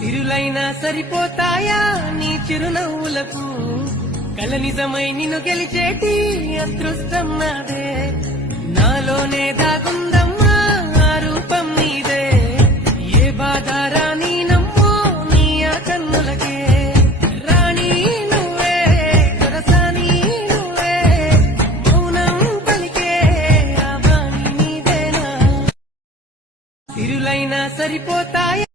తిరులైనా సరిపోతాయా నీ చిరునవ్వులకు? కల నిజమై నిన్ను గెలిచేటి అదృష్టం నాదే. నాలోనే దాగుందమ్మా ఆ రూపం నీదే. ఏ బాధ రాని నమ్మో నీ ఆ కన్నులకే. రాణి నువ్వే దొరసాని నువ్వే. మౌనం పలికే ఆ బాణి నీదేనా? తిరులైనా సరిపోతాయా